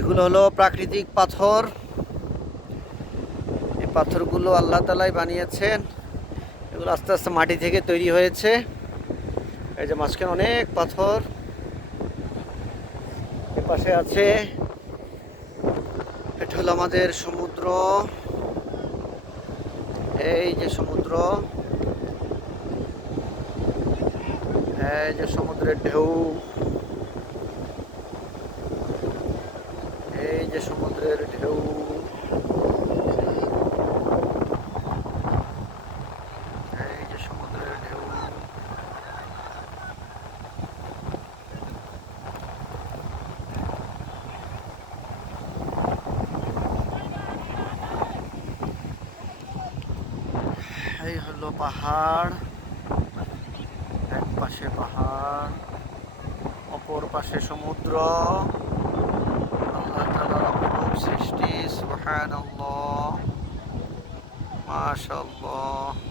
এগুলো হলো প্রাকৃতিক পাথর। এই পাথরগুলো আল্লাহ তাআলাই বানিয়েছেন। এগুলো আস্তে আস্তে মাটি থেকে তৈরি হয়েছে। এই যে মাঝখানে অনেক পাথর। এ পাশে আছে, এটা হলো আমাদের সমুদ্র। এই যে সমুদ্র, এই যে সমুদ্রের ঢেউ, এই যে সমুদ্রের ঢেউ, এই যে সমুদ্রের ঢেউ। এই হলো পাহাড়, এক পাশে পাহাড়, অপর পাশে সমুদ্র। আল্লাহ তাআলার অপরূপ সৃষ্টি, সুবহানাল্লাহ, মাশাআল্লাহ।